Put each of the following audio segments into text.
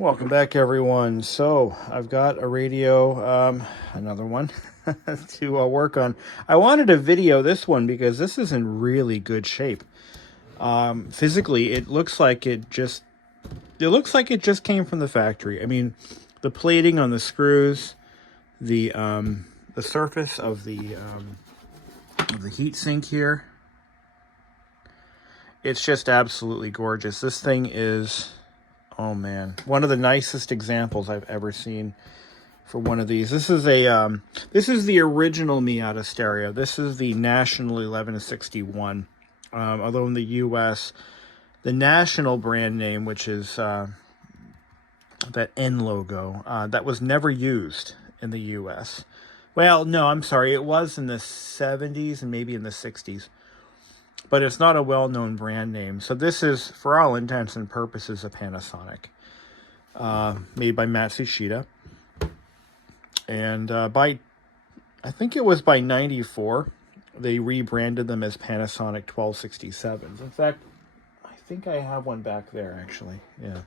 Welcome back, everyone. So I've got a radio, another one to work on. I wanted to video this one because this is in really good shape. Physically, it looks like it just came from the factory. I mean, the plating on the screws, the surface of the heat sink here. It's just absolutely gorgeous. This thing is, oh man, one of the nicest examples I've ever seen for one of these. This is the original Miata stereo. This is the National 1161. Although in the U.S., the national brand name, which is that N logo, that was never used in the U.S. Well, no, I'm sorry. It was in the 70s and maybe in the 60s. But it's not a well-known brand name. So this is, for all intents and purposes, a Panasonic. Made by Matsushita. And I think it was by 94, they rebranded them as Panasonic 1267s. In fact, I think I have one back there, actually. Yeah.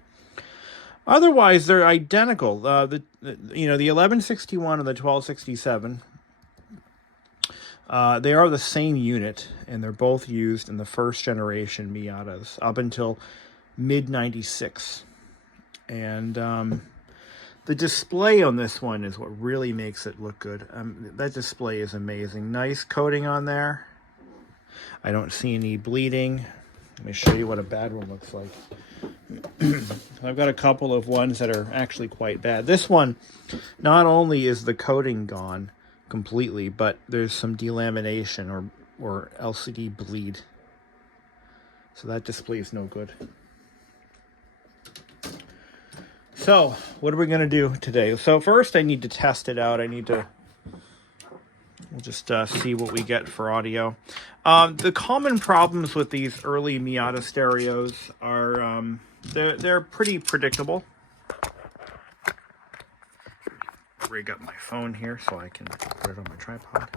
Otherwise, they're identical. The 1161 and the 1267... they are the same unit, and they're both used in the first generation Miatas up until mid-96. And the display on this one is what really makes it look good. That display is amazing. Nice coating on there. I don't see any bleeding. Let me show you what a bad one looks like. I've got a couple of ones that are actually quite bad. This one, not only is the coating gone completely, but there's some delamination or LCD bleed. So that display is no good. So what are we going to do today? So first I need to test it out. We'll just see what we get for audio. The common problems with these early Miata stereos are they're pretty predictable. Rig up my phone here so I can put it on my tripod.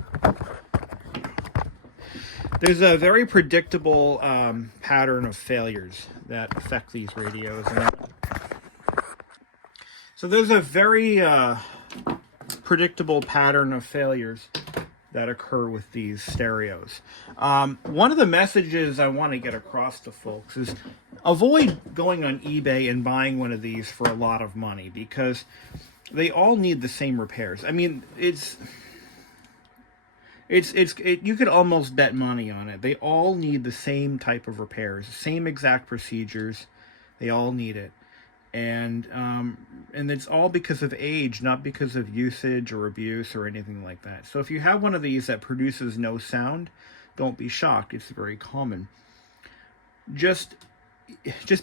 There's a very predictable pattern of failures that affect these radios. So there's a very predictable pattern of failures that occur with these stereos. One of the messages I want to get across to folks is avoid going on eBay and buying one of these for a lot of money, because they all need the same repairs. I mean, you could almost bet money on it. They all need the same type of repairs, same exact procedures. They all need it. And it's all because of age, not because of usage or abuse or anything like that. So if you have one of these that produces no sound, don't be shocked. It's very common. Just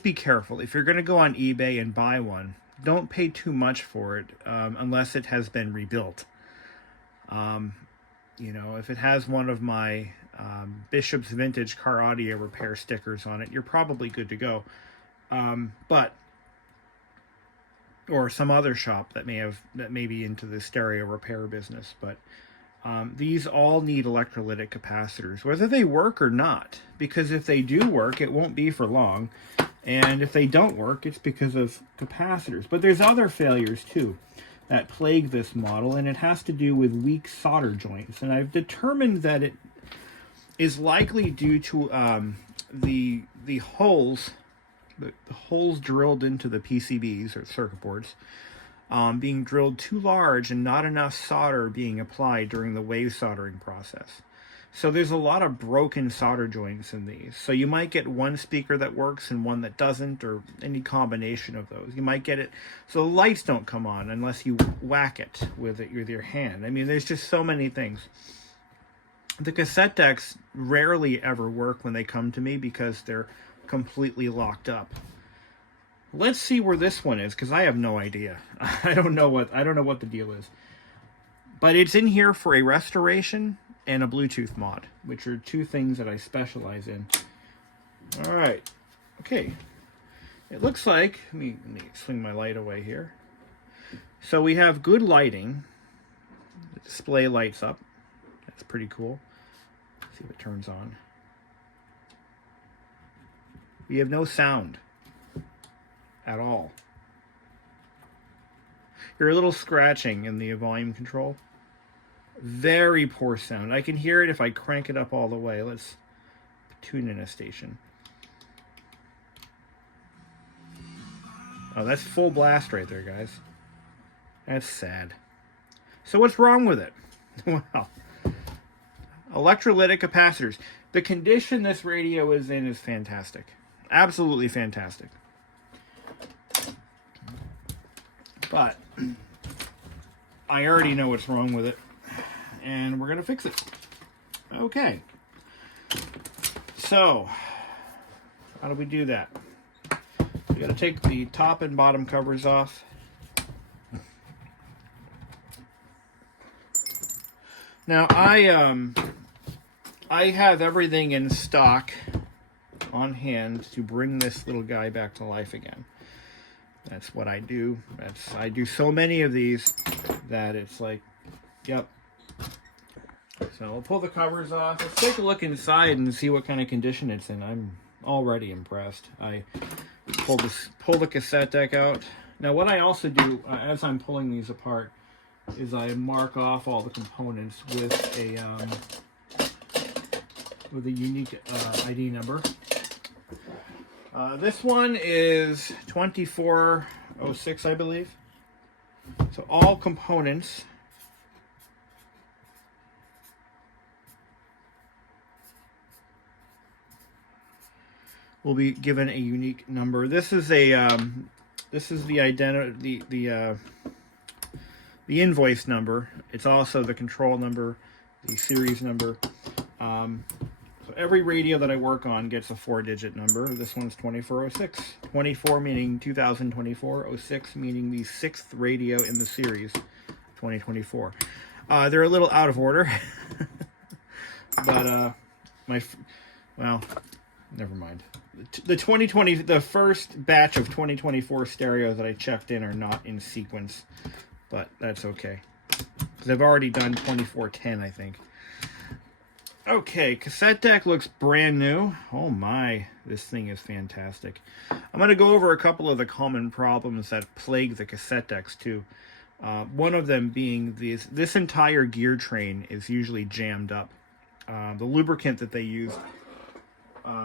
be careful. If you're going to go on eBay and buy one, don't pay too much for it unless it has been rebuilt. If it has one of my Bishop's Vintage Car Audio Repair stickers on it, you're probably good to go. Or some other shop that may be into the stereo repair business. But these all need electrolytic capacitors, whether they work or not. Because if they do work, it won't be for long. And if they don't work, it's because of capacitors. But there's other failures too that plague this model, and it has to do with weak solder joints. And I've determined that it is likely due to the holes drilled into the PCBs or circuit boards being drilled too large and not enough solder being applied during the wave soldering process. So there's a lot of broken solder joints in these. So you might get one speaker that works and one that doesn't, or any combination of those. You might get it so the lights don't come on unless you whack it with your hand. I mean, there's just so many things. The cassette decks rarely ever work when they come to me because they're completely locked up. Let's see where this one is, because I have no idea. I don't know what the deal is. But it's in here for a restoration and a Bluetooth mod, which are two things that I specialize in. All right. Okay. It looks like, let me swing my light away here. So we have good lighting. The display lights up. That's pretty cool. Let's see if it turns on. We have no sound at all. Hear a little scratching in the volume control. Very poor sound. I can hear it if I crank it up all the way. Let's tune in a station. Oh, that's full blast right there, guys. That's sad. So what's wrong with it? Well, electrolytic capacitors. The condition this radio is in is fantastic. Absolutely fantastic. But I already know what's wrong with it, and we're going to fix it. Okay. So, how do we do that? We got to take the top and bottom covers off. Now, I have everything in stock on hand to bring this little guy back to life again. That's what I do. I do so many of these that it's like, yep. So we'll pull the covers off. Let's take a look inside and see what kind of condition it's in. I'm already impressed. I pull the cassette deck out. Now what I also do as I'm pulling these apart is I mark off all the components with a unique ID number. This one is 2406, I believe. So all components will be given a unique number. This is the invoice number. It's also the control number, the series number. So every radio that I work on gets a 4-digit number. This one's 2406. 24 meaning 2024, 06 meaning the 6th radio in the series, 2024. They're a little out of order, but well, never mind. The first batch of 2024 stereos that I checked in are not in sequence, but that's okay because I've already done 2410, I think. Okay, cassette deck looks brand new. Oh my, this thing is fantastic. I'm going to go over a couple of the common problems that plague the cassette decks too. One of them being this entire gear train is usually jammed up. The lubricant that they use,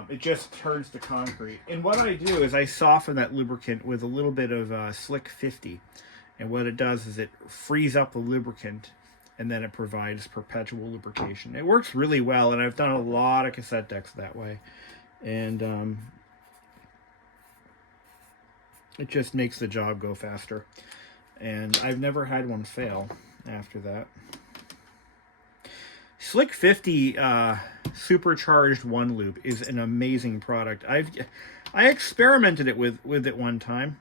it just turns to concrete. And what I do is I soften that lubricant with a little bit of Slick 50. And what it does is it frees up the lubricant, and then it provides perpetual lubrication. It works really well, and I've done a lot of cassette decks that way. And it just makes the job go faster. And I've never had one fail after that. Slick 50 supercharged one loop is an amazing product. I experimented with it one time.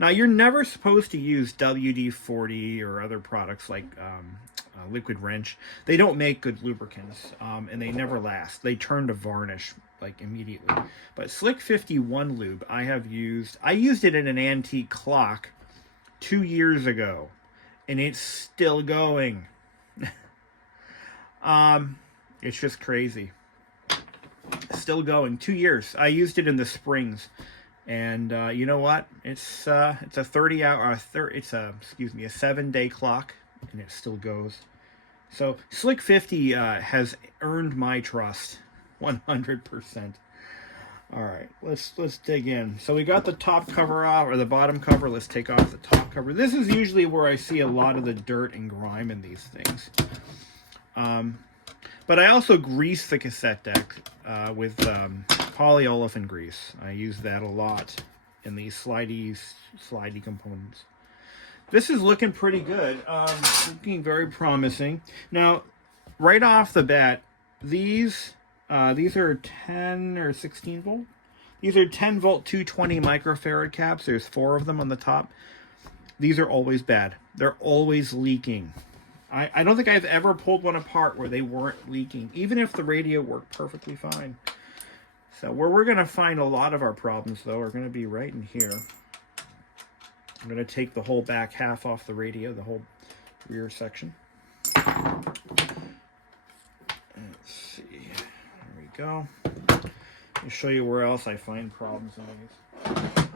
Now, you're never supposed to use WD-40 or other products like Liquid Wrench. They don't make good lubricants, and they never last. They turn to varnish like immediately. But Slick 51 lube, I used it in an antique clock 2 years ago, and it's still going. It's just crazy. Still going. 2 years. I used it in the springs. And you know what? It's a 30-hour, it's a 7-day clock, and it still goes. So Slick 50 has earned my trust, 100%. All right, let's dig in. So we got the top cover off, or the bottom cover. Let's take off the top cover. This is usually where I see a lot of the dirt and grime in these things. But I also grease the cassette deck with polyolefin grease. I use that a lot in these slidey components. This is looking pretty good. Looking very promising. Now, right off the bat, these are 10 or 16 volt. These are 10 volt 220 microfarad caps. There's 4 of them on the top. These are always bad. They're always leaking. I don't think I've ever pulled one apart where they weren't leaking, even if the radio worked perfectly fine. So where we're going to find a lot of our problems, though, are going to be right in here. I'm going to take the whole back half off the radio, the whole rear section. Let's see. There we go. Let me show you where else I find problems in these.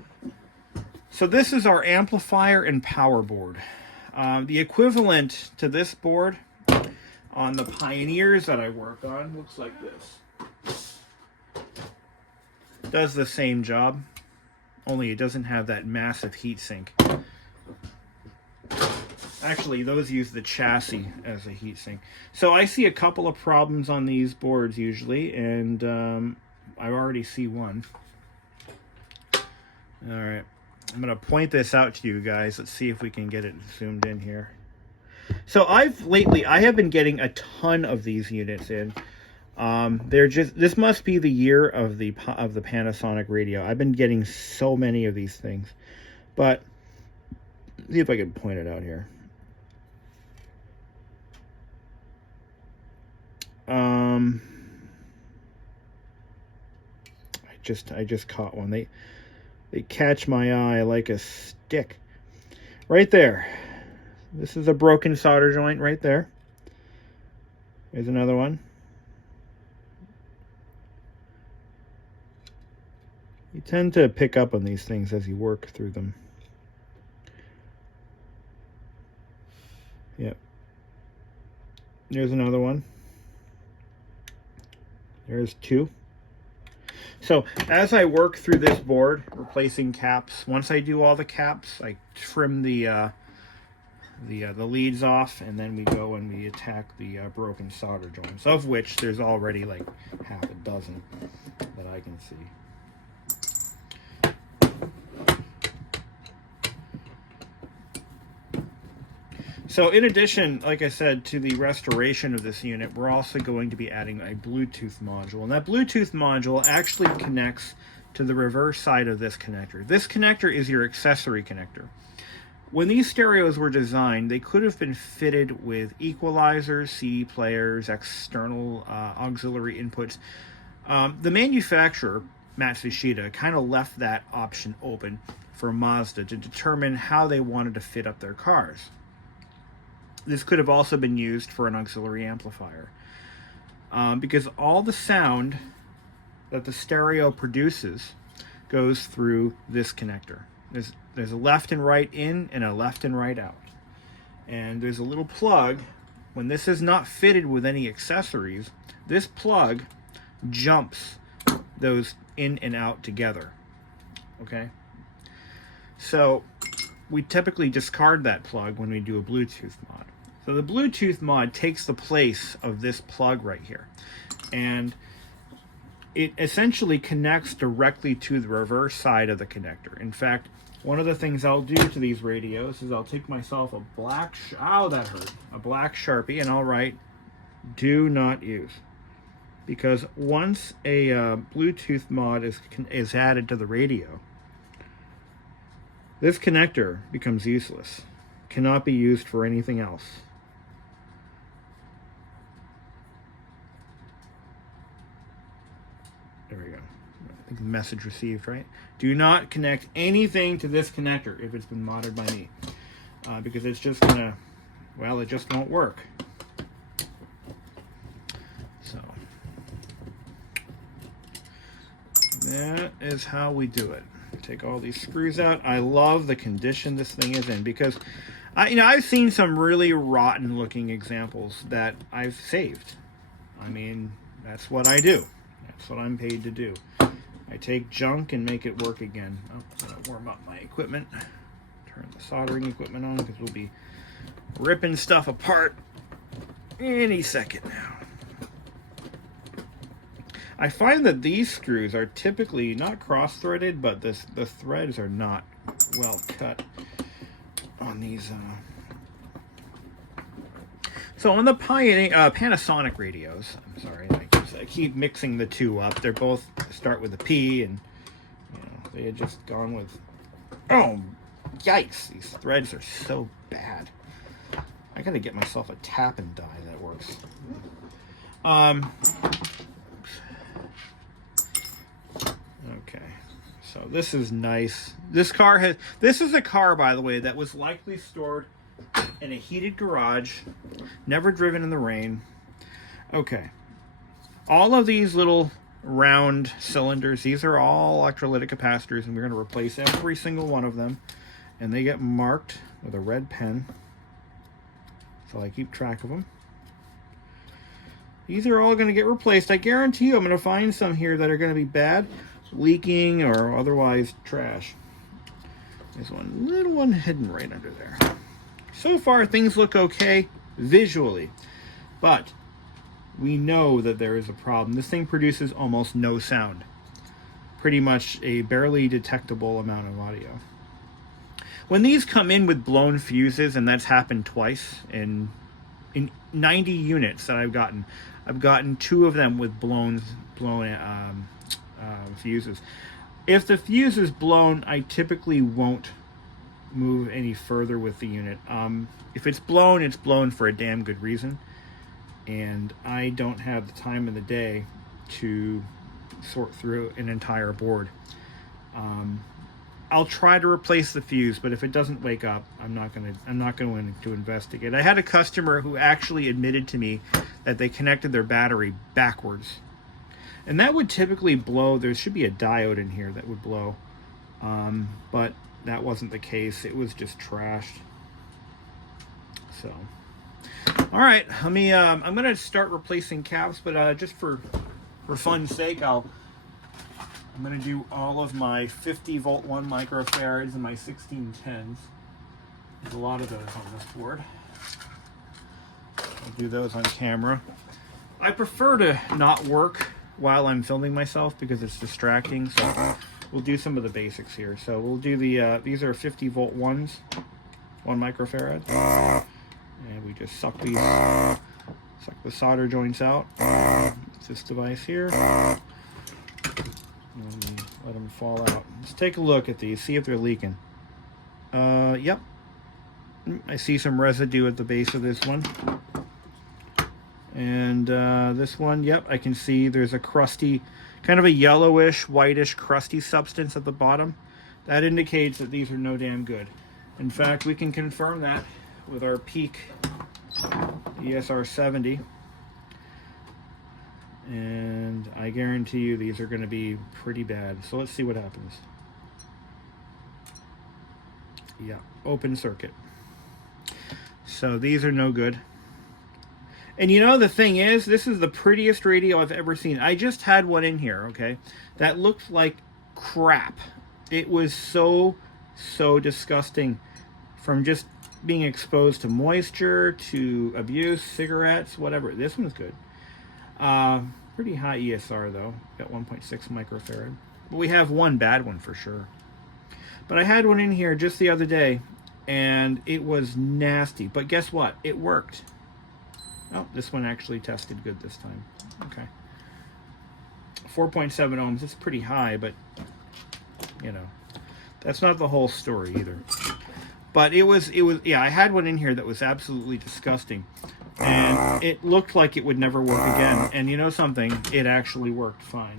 So this is our amplifier and power board. The equivalent to this board on the Pioneers that I work on looks like this. Does the same job, only it doesn't have that massive heat sink. Actually, those use the chassis as a heat sink. So I see a couple of problems on these boards usually, and I already see one. All right, I'm gonna point this out to you guys. Let's see if we can get it zoomed in here. So I have been getting a ton of these units in. This must be the year of the Panasonic radio. I've been getting so many of these things, but see if I can point it out here. I just caught one. They catch my eye like a stick. Right there. This is a broken solder joint right there. There's another one. You tend to pick up on these things as you work through them. Yep. There's another one. There's two. So as I work through this board, replacing caps, once I do all the caps, I trim the leads off, and then we go and we attack the broken solder joints, of which there's already like half a dozen that I can see. So in addition, like I said, to the restoration of this unit, we're also going to be adding a Bluetooth module. And that Bluetooth module actually connects to the reverse side of this connector. This connector is your accessory connector. When these stereos were designed, they could have been fitted with equalizers, CD players, external auxiliary inputs. The manufacturer, Matsushita, kind of left that option open for Mazda to determine how they wanted to fit up their cars. This could have also been used for an auxiliary amplifier, because all the sound that the stereo produces goes through this connector. There's a left and right in and a left and right out. And there's a little plug. When this is not fitted with any accessories, this plug jumps those in and out together. Okay? So we typically discard that plug when we do a Bluetooth mod. So the Bluetooth mod takes the place of this plug right here. And it essentially connects directly to the reverse side of the connector. In fact, one of the things I'll do to these radios is I'll take myself a black, that hurt, a black Sharpie, and I'll write, do not use. Because once a Bluetooth mod is added to the radio, this connector becomes useless. Cannot be used for anything else. There we go. I think the message received, right? Do not connect anything to this connector if it's been modded by me. Because it's just gonna, well, it just won't work. So, that is how we do it. Take all these screws out. I love the condition this thing is in, because I've seen some really rotten looking examples that I've saved. I mean, that's what I do. That's what I'm paid to do. I take junk and make it work again. Oh, I'm gonna warm up my equipment. Turn the soldering equipment on, because we'll be ripping stuff apart any second now. I find that these screws are typically not cross-threaded, but the threads are not well cut on these. So on the Panasonic radios, I'm sorry, I keep mixing the two up. They're both start with a P, and they had just gone with, oh, yikes! These threads are so bad. I gotta get myself a tap and die that works. Okay, so this is nice. This is a car, by the way, that was likely stored in a heated garage, never driven in the rain. Okay, all of these little round cylinders, these are all electrolytic capacitors, and we're going to replace every single one of them, and they get marked with a red pen. So I keep track of them. These are all going to get replaced. I guarantee you I'm going to find some here that are going to be bad, leaking, or otherwise trash. There's one little one hidden right under there. So far, things look okay visually, but we know that there is a problem. This thing produces almost no sound. Pretty much a barely detectable amount of audio. When these come in with blown fuses, and that's happened twice in 90 units that I've gotten 2 of them with blown fuses. If the fuse is blown, I typically won't move any further with the unit. If it's blown for a damn good reason, and I don't have the time of the day to sort through an entire board. I'll try to replace the fuse, but if it doesn't wake up, I'm not going to investigate. I had a customer who actually admitted to me that they connected their battery backwards, and that would typically blow. There should be a diode in here that would blow, but that wasn't the case. It was just trashed. So, all right, let me. I'm going to start replacing caps, but just for fun's sake, I'm going to do all of my 50 volt 1 microfarads and my 1610s. There's a lot of those on this board. I'll do those on camera. I prefer to not work while I'm filming myself because it's distracting, so we'll do some of the basics here. So we'll do these are 50 volt 1s, 1 microfarad. And we just suck the solder joints out. It's this device here. And let them fall out. Let's take a look at these, see if they're leaking. Yep. I see some residue at the base of this one. And this one, yep, I can see there's a crusty, kind of a yellowish, whitish, crusty substance at the bottom. That indicates that these are no damn good. In fact, we can confirm that with our Peak ESR 70. And I guarantee you these are going to be pretty bad. So let's see what happens. Yeah, open circuit. So these are no good. And you know, the thing is, this is the prettiest radio I've ever seen. I just had one in here, okay? That looked like crap. It was so disgusting from just being exposed to moisture, to abuse, cigarettes, whatever. This one's good. Pretty high ESR though. Got 1.6 microfarad. But we have one bad one for sure. But I had one in here just the other day, and it was nasty. But guess what? It worked. Oh, this one actually tested good this time. Okay. 4.7 ohms. It's pretty high, but you know, that's not the whole story either. But it was yeah, I had one in here that was absolutely disgusting. And it looked like it would never work again. And you know something? It actually worked fine.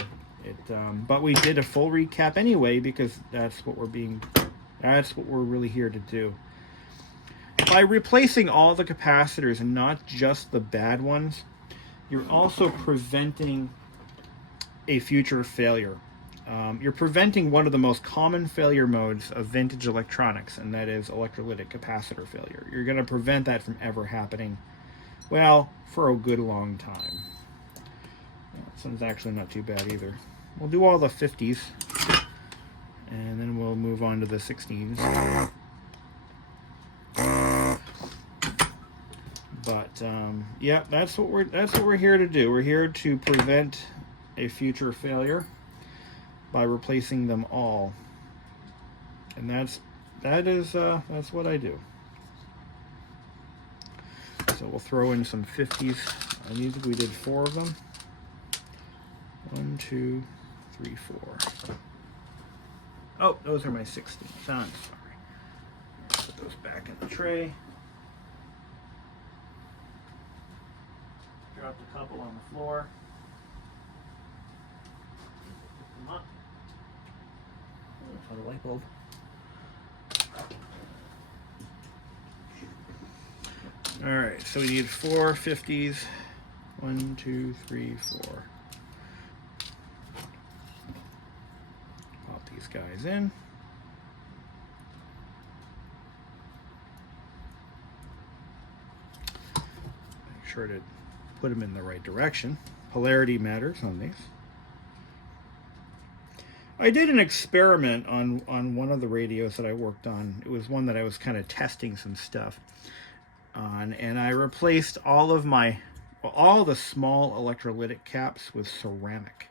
But we did a full recap anyway because that's what we're really here to do. By replacing all the capacitors and not just the bad ones, you're also preventing a future failure. You're preventing one of the most common failure modes of vintage electronics, and that is electrolytic capacitor failure. You're going to prevent that from ever happening, well, for a good long time. This one's actually not too bad either. We'll do all the 50s, and then we'll move on to the 16s. But yeah, that's what we're here to do. We're here to prevent a future failure by replacing them all, and that's what I do. So we'll throw in some 50s. I think we did 4 of them. 1, 2, 3, 4. Oh, those are my 16s. I'm sorry. Put those back in the tray. Dropped a couple on the floor. Pick them up. Oh, a light bulb. Alright, so we need 4 50s. 1, 2, 3, 4. Pop these guys in. sure to put them in the right direction. Polarity matters on these. I did an experiment on one of the radios that I worked on. It was one that I was kind of testing some stuff on, and I replaced all the small electrolytic caps with ceramic.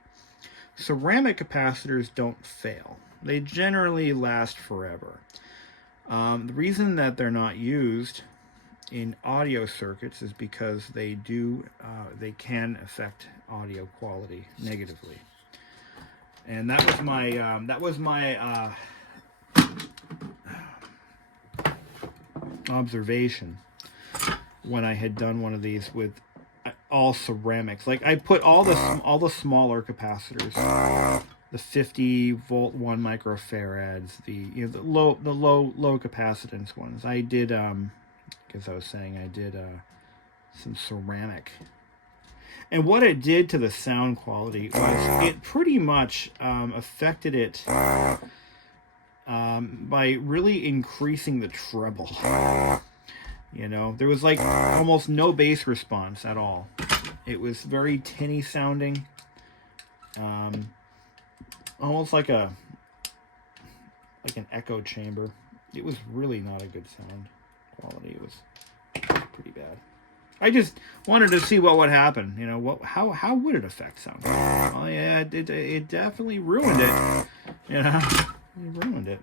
Ceramic capacitors don't fail. They generally last forever. The reason that they're not used in audio circuits is because they can affect audio quality negatively. And that was my observation when I had done one of these with all ceramics. Like, I put all the smaller capacitors, the 50 volt 1 microfarads, the low capacitance ones. I did as I was saying, I did some ceramic. And what it did to the sound quality was it pretty much affected it by really increasing the treble. You know, there was like almost no bass response at all. It was very tinny sounding, almost like an echo chamber. It was really not a good sound quality. It was pretty bad. I just wanted to see what would happen. You know, how would it affect sound? Well, yeah, it definitely ruined it. You know, it ruined it.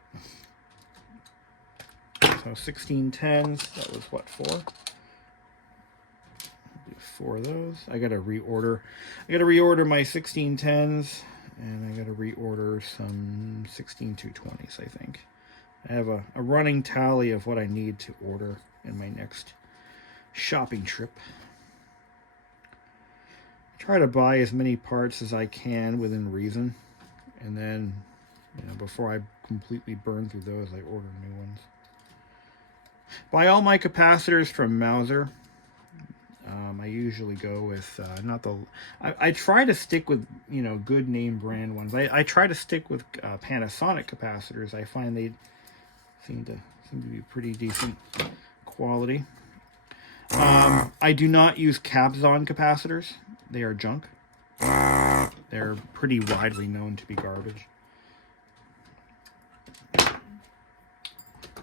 So 1610s, that was what, 4? Do 4 of those. I gotta reorder my 1610s, and I gotta reorder some 16220s, I think. I have a running tally of what I need to order in my next shopping trip. Try to buy as many parts as I can within reason, and then, you know, before I completely burn through those, I order new ones. Buy all my capacitors from Mauser. I usually go with I try to stick with, you know, good name brand ones. I try to stick with Panasonic capacitors. I find they seem to be pretty decent quality. I do not use Capzon capacitors. They are junk. They're pretty widely known to be garbage.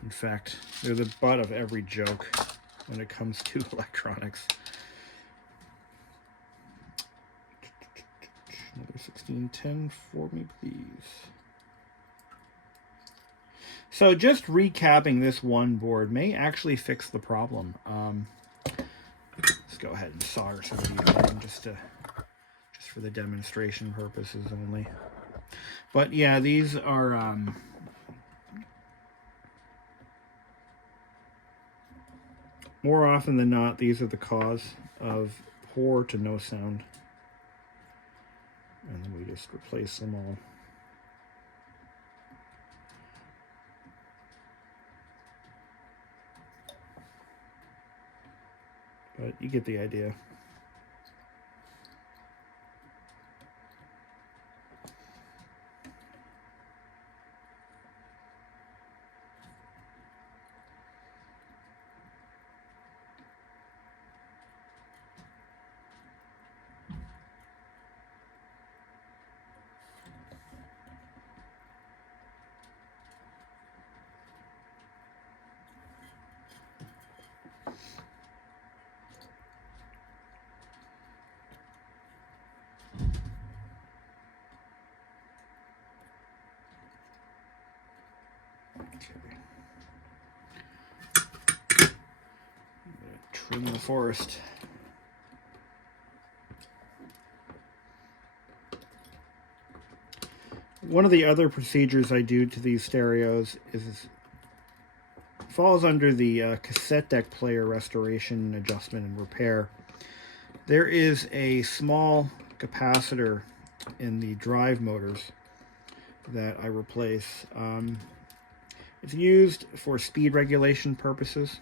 In fact, they're the butt of every joke when it comes to electronics. Another 1610 for me, please. So just recapping this one board may actually fix the problem. Let's go ahead and solder some of these in just for the demonstration purposes only. But yeah, these are more often than not, these are the cause of poor to no sound. And then we just replace them all. But you get the idea. Trim the forest. One of the other procedures I do to these stereos falls under the cassette deck player restoration, adjustment, and repair. There is a small capacitor in the drive motors that I replace. It's used for speed regulation purposes.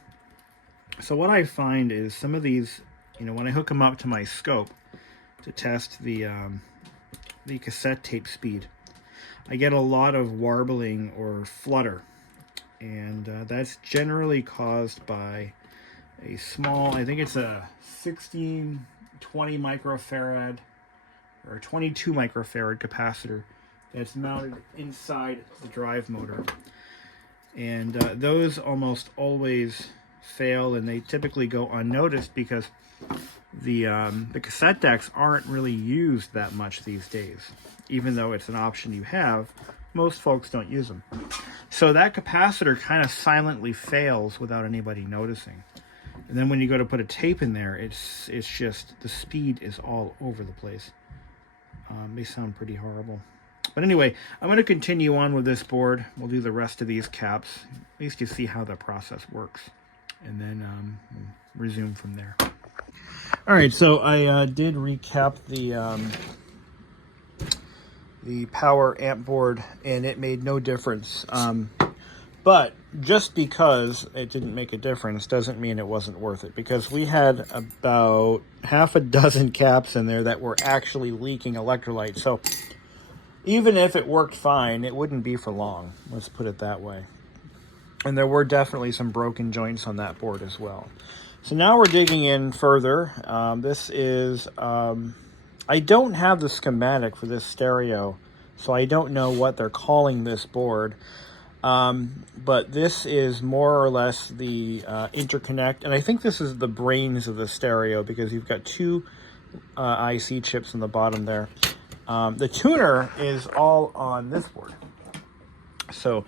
So what I find is some of these, you know, when I hook them up to my scope to test the cassette tape speed, I get a lot of warbling or flutter, and that's generally caused by a small, I think it's a 1620 microfarad or 22 microfarad capacitor that's mounted inside the drive motor. And those almost always fail, and they typically go unnoticed because the cassette decks aren't really used that much these days. Even though it's an option you have, most folks don't use them. So that capacitor kind of silently fails without anybody noticing. And then when you go to put a tape in there, it's just, the speed is all over the place. They sound pretty horrible. But anyway, I'm going to continue on with this board. We'll do the rest of these caps. At least you see how the process works. And then we'll resume from there. All right, so I did recap the power amp board, and it made no difference. But just because it didn't make a difference doesn't mean it wasn't worth it, because we had about half a dozen caps in there that were actually leaking electrolyte. So even if it worked fine, it wouldn't be for long. Let's put it that way. And there were definitely some broken joints on that board as well. So now we're digging in further. This is, I don't have the schematic for this stereo, so I don't know what they're calling this board. But this is more or less the interconnect, and I think this is the brains of the stereo, because you've got two IC chips in the bottom there. The tuner is all on this board. So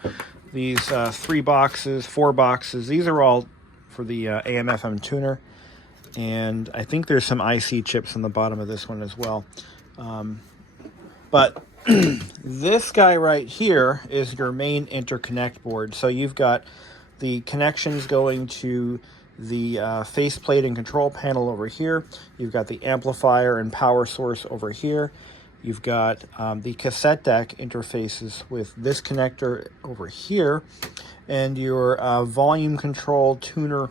these 4 boxes, these are all for the AM/FM tuner, and I think there's some IC chips on the bottom of this one as well. But this guy right here is your main interconnect board. So you've got the connections going to the faceplate and control panel over here. You've got the amplifier and power source over here. You've got the cassette deck interfaces with this connector over here, and your volume control tuner,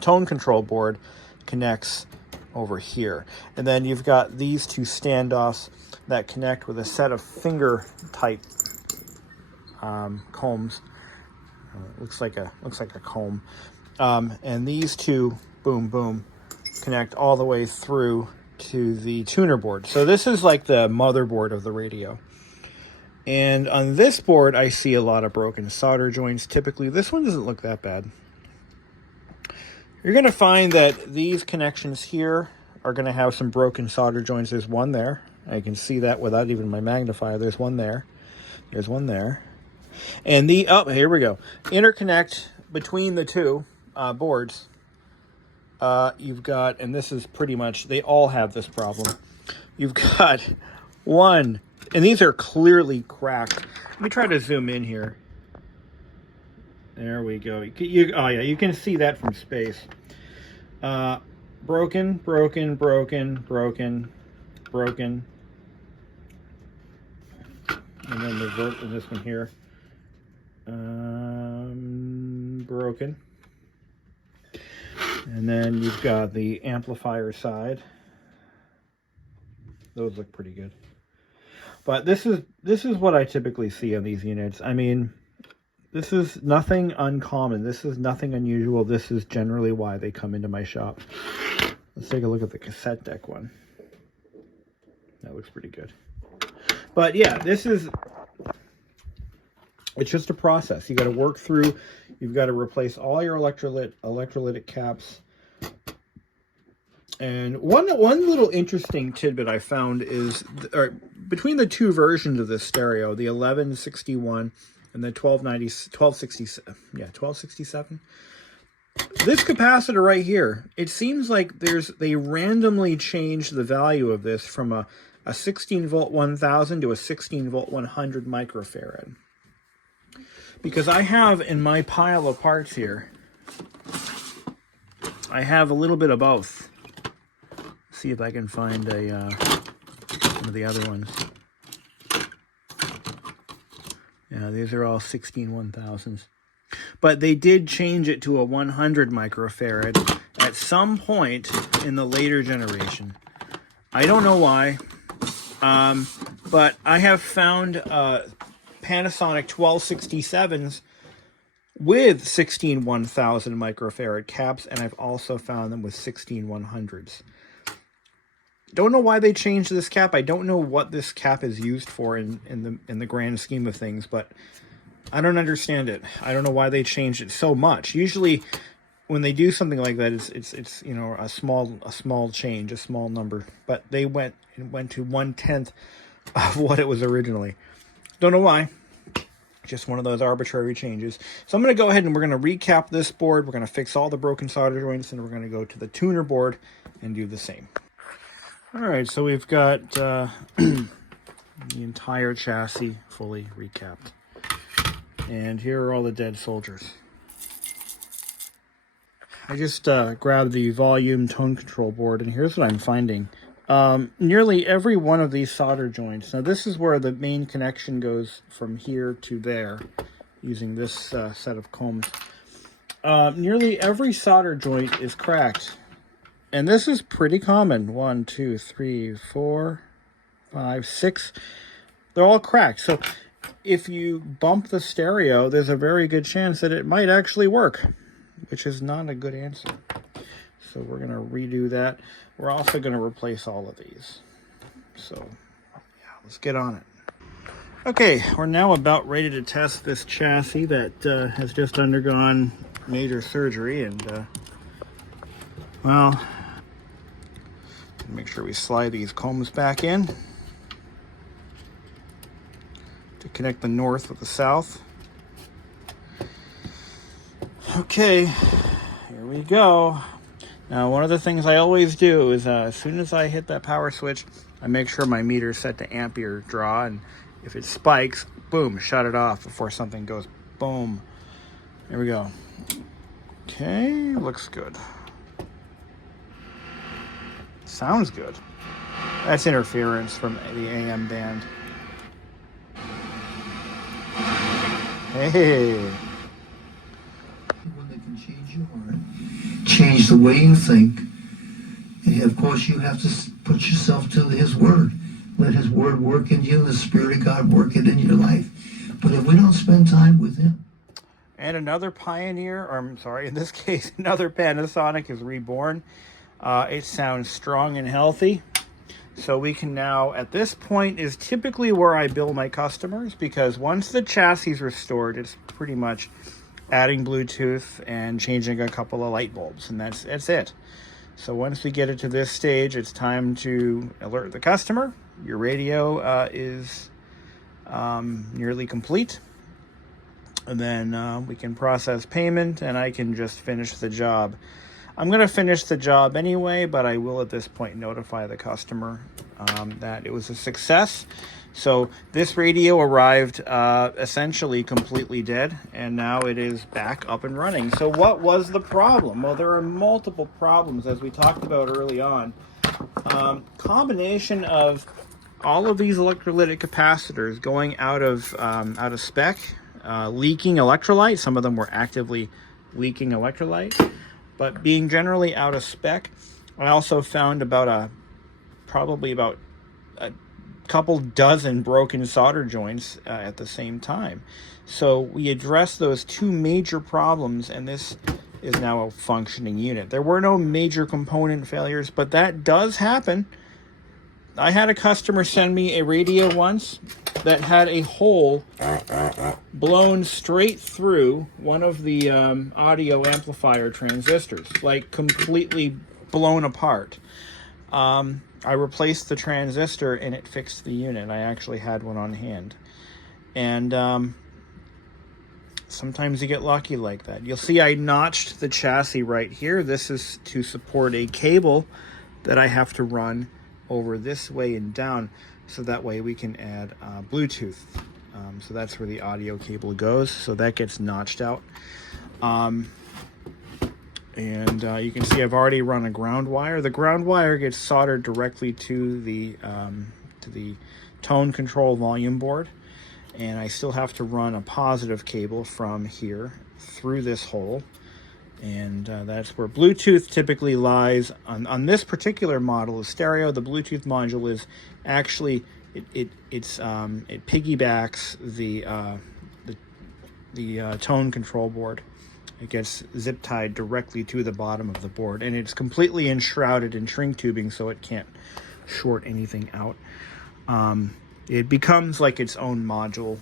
tone control board connects over here. And then you've got these two standoffs that connect with a set of finger type combs. Looks like a comb. And these two, boom, connect all the way through to the tuner board. So this is like the motherboard of the radio. And on this board, I see a lot of broken solder joints. Typically, this one doesn't look that bad. You're going to find that these connections here are going to have some broken solder joints. There's one there. I can see that without even my magnifier. There's one there. There's one there. And here we go. Interconnect between the two boards. You've got, and this is pretty much, they all have this problem. You've got one, and these are clearly cracked. Let me try to zoom in here. There we go. Oh yeah, you can see that from space. Broken. And then this one here. Broken. And then you've got the amplifier side. Those look pretty good. But this is what I typically see on these units. I mean, this is nothing uncommon. This is nothing unusual. This is generally why they come into my shop. Let's take a look at the cassette deck one. That looks pretty good. But yeah, it's just a process. You got to work through. You've got to replace all your electrolytic caps. And one little interesting tidbit I found is, between the two versions of this stereo, the 1161 and the 1267. This capacitor right here, it seems like they randomly changed the value of this from a 16 volt 1000 to a 16 volt 100 microfarad. Because I have in my pile of parts here, I have a little bit of both. See if I can find one of the other ones. Yeah, these are all 16 1000s. But they did change it to a 100 microfarad at some point in the later generation. I don't know why, but I have found Panasonic 1267s with 16 1000 microfarad caps, and I've also found them with 16 100s. Don't know why they changed this cap. I don't know what this cap is used for in the grand scheme of things, but I don't understand it. I don't know why they changed it so much. Usually, when they do something like that, it's you know, a small change, a small number. But they went to 1/10 of what it was originally. Don't know why. Just one of those arbitrary changes. So I'm going to go ahead and we're going to recap this board. We're going to fix all the broken solder joints, and we're going to go to the tuner board and do the same. All right, so we've got the entire chassis fully recapped. And here are all the dead soldiers. I just grabbed the volume tone control board, and here's what I'm finding. Nearly every one of these solder joints, now this is where the main connection goes from here to there, using this set of combs. Nearly every solder joint is cracked. And this is pretty common. 1, 2, 3, 4, 5, 6. They're all cracked. So if you bump the stereo, there's a very good chance that it might actually work, which is not a good answer. So we're going to redo that. We're also going to replace all of these. So yeah, let's get on it. Okay, we're now about ready to test this chassis that has just undergone major surgery. And well, make sure we slide these combs back in to connect the north with the south. Okay, here we go. Now, one of the things I always do is as soon as I hit that power switch, I make sure my meter is set to ampere draw, and if it spikes, boom, shut it off before something goes boom. Here we go. Okay, looks good. Sounds good. That's interference from the AM band. Hey. When they can change your heart, change the way you think, and of course you have to put yourself to His Word. Let His Word work in you, the Spirit of God work it in your life. But if we don't spend time with Him. And another Pioneer, or I'm sorry, in this case, another Panasonic is reborn. It sounds strong and healthy. So we can now, at this point, is typically where I bill my customers, because once the chassis is restored, it's pretty much adding Bluetooth and changing a couple of light bulbs, and that's it. So once we get it to this stage, it's time to alert the customer. Your radio is nearly complete. And then we can process payment, and I can just finish the job. I'm going to finish the job anyway, but I will at this point notify the customer that it was a success. So this radio arrived essentially completely dead, and now it is back up and running. So what was the problem? Well, there are multiple problems, as we talked about early on. Combination of all of these electrolytic capacitors going out of spec, leaking electrolyte. Some of them were actively leaking electrolyte, but being generally out of spec. I also found probably about a couple dozen broken solder joints at the same time. So we addressed those two major problems, and this is now a functioning unit. There were no major component failures, but that does happen. I had a customer send me a radio once that had a hole blown straight through one of the audio amplifier transistors, like completely blown apart. I replaced the transistor and it fixed the unit. I actually had one on hand. And sometimes you get lucky like that. You'll see I notched the chassis right here. This is to support a cable that I have to run over this way and down, so that way we can add Bluetooth. So that's where the audio cable goes. So that gets notched out. And you can see I've already run a ground wire. The ground wire gets soldered directly to the tone control volume board. And I still have to run a positive cable from here through this hole. And that's where Bluetooth typically lies. On this particular model of stereo, the Bluetooth module is actually, it piggybacks tone control board. It gets zip tied directly to the bottom of the board, and it's completely enshrouded in shrink tubing so it can't short anything out. It becomes like its own module,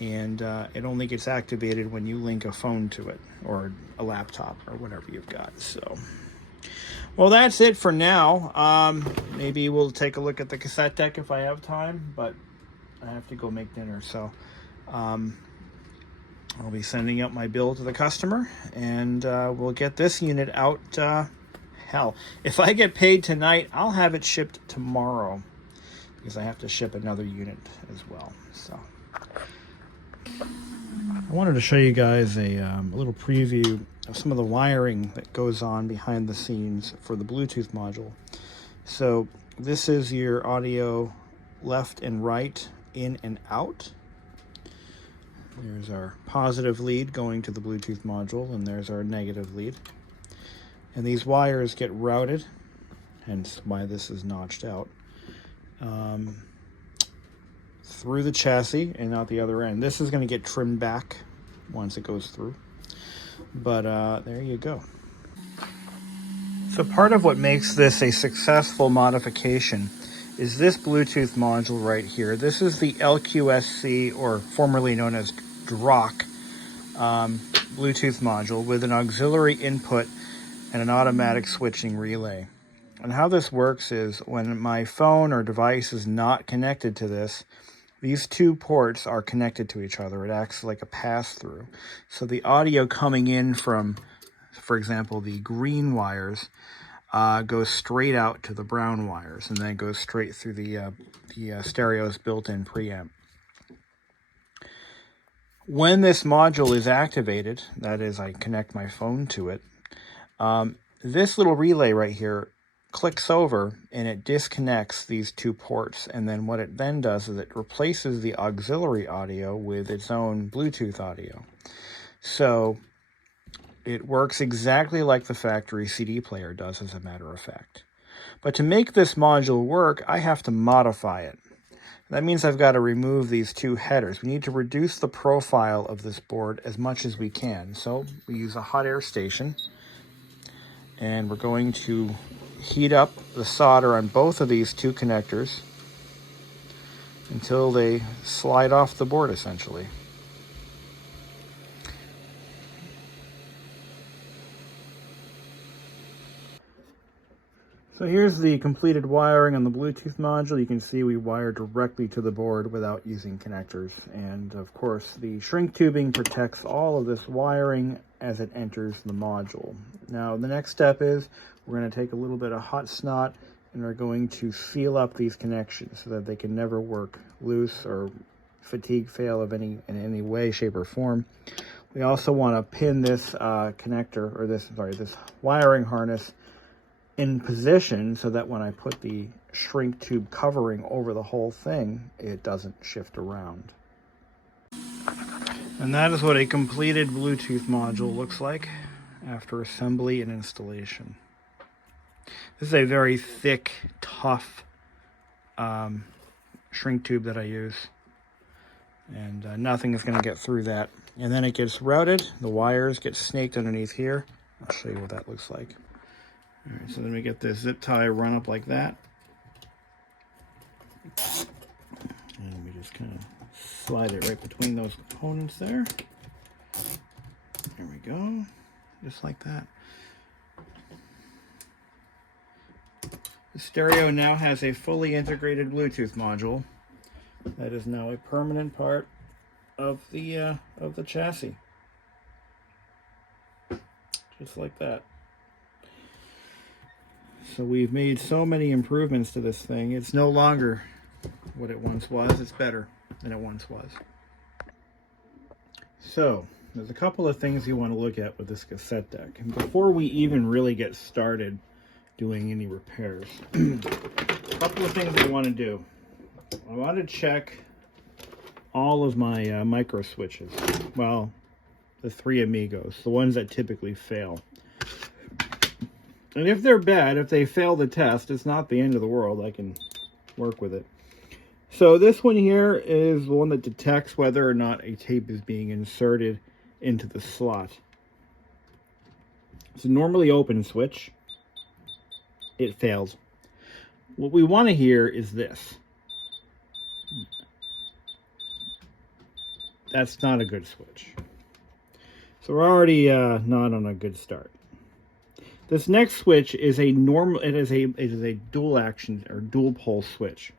and it only gets activated when you link a phone to it or a laptop or whatever you've got. So, well, that's it for now. Maybe we'll take a look at the cassette deck if I have time, but I have to go make dinner. So I'll be sending out my bill to the customer, and we'll get this unit out. Hell, if I get paid tonight, I'll have it shipped tomorrow, because I have to ship another unit as well. So I wanted to show you guys a little preview of some of the wiring that goes on behind the scenes for the Bluetooth module. So this is your audio left and right, in and out. There's our positive lead going to the Bluetooth module, and there's our negative lead. And these wires get routed, hence why this is notched out, through the chassis and out the other end. This is going to get trimmed back once it goes through. But there you go. So part of what makes this a successful modification is this Bluetooth module right here. This is the LQSC, or formerly known as DROC, Bluetooth module with an auxiliary input and an automatic switching relay. And how this works is when my phone or device is not connected to this, these two ports are connected to each other. It acts like a pass-through. So the audio coming in from, for example, the green wires goes straight out to the brown wires, and then goes straight through the stereo's built-in preamp. When this module is activated, that is, I connect my phone to it, this little relay right here clicks over and it disconnects these two ports, and then what it then does is it replaces the auxiliary audio with its own Bluetooth audio. So it works exactly like the factory CD player does, as a matter of fact. But to make this module work, I have to modify it. That means I've got to remove these two headers. We need to reduce the profile of this board as much as we can. So we use a hot air station, and we're going to heat up the solder on both of these two connectors until they slide off the board, essentially. So here's the completed wiring on the Bluetooth module. You can see we wire directly to the board without using connectors. And of course, the shrink tubing protects all of this wiring as it enters the module. Now, the next step is we're going to take a little bit of hot snot and we're going to seal up these connections so that they can never work loose or fatigue fail in any way, shape, or form. We also want to pin this connector, or this wiring harness, in position so that when I put the shrink tube covering over the whole thing, it doesn't shift around. And that is what a completed Bluetooth module looks like after assembly and installation. This is a very thick, tough shrink tube that I use, and nothing is going to get through that. And then it gets routed, the wires get snaked underneath here. I'll show you what that looks like. All right, so then we get this zip tie run up like that. And we just kind of slide it right between those components there. There we go, just like that. The stereo now has a fully integrated Bluetooth module that is now a permanent part of the chassis. Just like that. So we've made so many improvements to this thing. It's no longer what it once was. It's better than it once was. So there's a couple of things you want to look at with this cassette deck. And before we even really get started doing any repairs, a couple of things I want to do. I want to check all of my micro switches. Well, the three amigos, the ones that typically fail. And if they're bad, if they fail the test, it's not the end of the world. I can work with it. So this one here is the one that detects whether or not a tape is being inserted into the slot. It's a normally open switch. It failed. What we want to hear is this. That's not a good switch. So we're already not on a good start. This next switch is a normal. It is a dual action or dual pulse switch.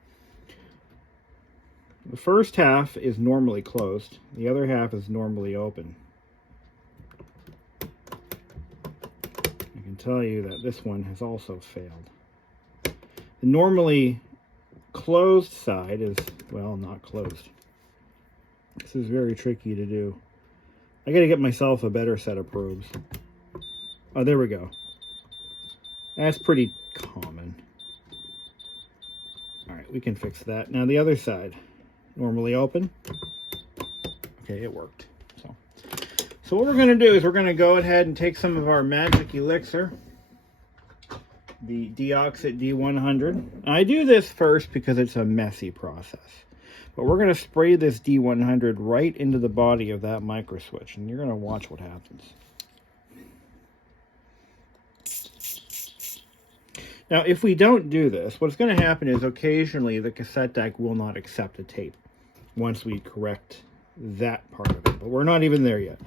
The first half is normally closed. The other half is normally open. I can tell you that this one has also failed. The normally closed side is, well, not closed. This is very tricky to do. I gotta get myself a better set of probes. Oh, there we go. That's pretty common. All right, we can fix that. Now the other side. Normally open. Okay, it worked. So what we're going to do is we're going to go ahead and take some of our magic elixir, the Deoxit D100. I do this first because it's a messy process. But we're going to spray this D100 right into the body of that micro switch, and you're going to watch what happens. Now, if we don't do this, what's going to happen is occasionally the cassette deck will not accept a tape once we correct that part of it. But we're not even there yet.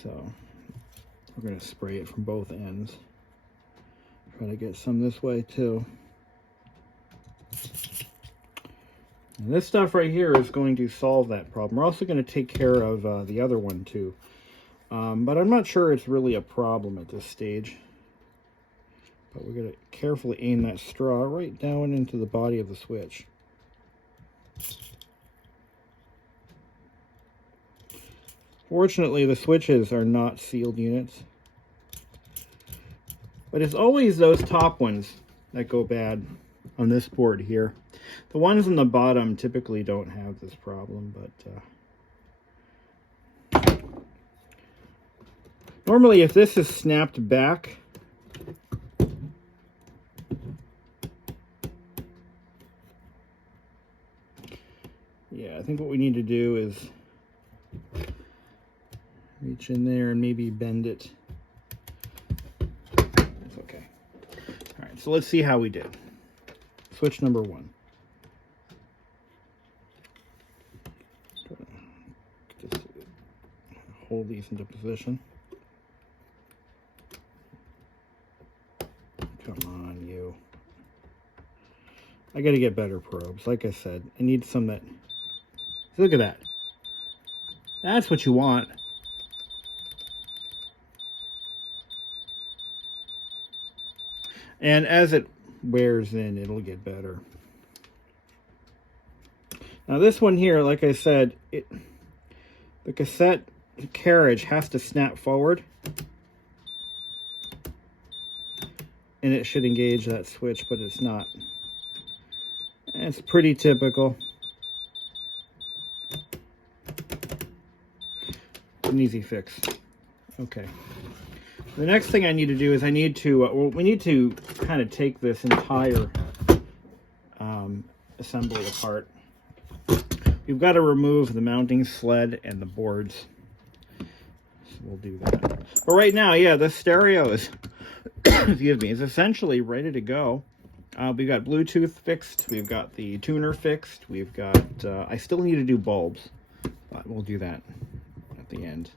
So we're going to spray it from both ends. Try to get some this way too. And this stuff right here is going to solve that problem. We're also going to take care of the other one too. But I'm not sure it's really a problem at this stage. But we're going to carefully aim that straw right down into the body of the switch. Fortunately, the switches are not sealed units. But it's always those top ones that go bad on this board here. The ones on the bottom typically don't have this problem, but normally if this is snapped back, yeah, I think what we need to do is reach in there and maybe bend it. That's okay. All right, so let's see how we did. Switch number 1. Just hold these into position. Come on, you. I got to get better probes. Like I said, I need some that... Look at that. That's what you want. And as it wears in, it'll get better. Now this one here, like I said, the cassette carriage has to snap forward. And it should engage that switch, but it's not. It's pretty typical. An easy fix. Okay. The next thing I need to do is we need to kind of take this entire assembly apart. We've got to remove the mounting sled and the boards. So we'll do that. But right now, yeah, the stereo is, excuse me, is essentially ready to go. We've got Bluetooth fixed. We've got the tuner fixed. We've got, I still need to do bulbs, but we'll do that at the end.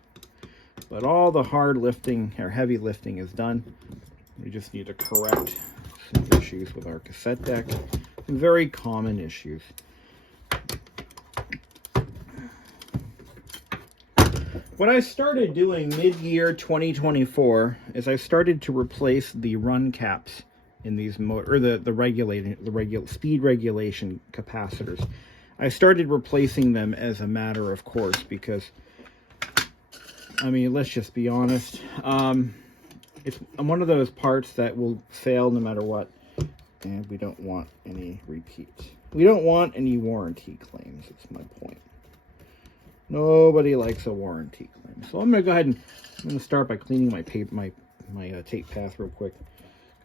But all the hard lifting or heavy lifting is done. We just need to correct some issues with our cassette deck. Some very common issues. What I started doing mid-year 2024 is I started to replace the run caps in these the speed regulation capacitors. I started replacing them as a matter of course because, I mean, let's just be honest. It's one of those parts that will fail no matter what, and we don't want any repeats. We don't want any warranty claims. That's my point. Nobody likes a warranty claim. So I'm going to go ahead and I'm going to start by cleaning my tape path real quick.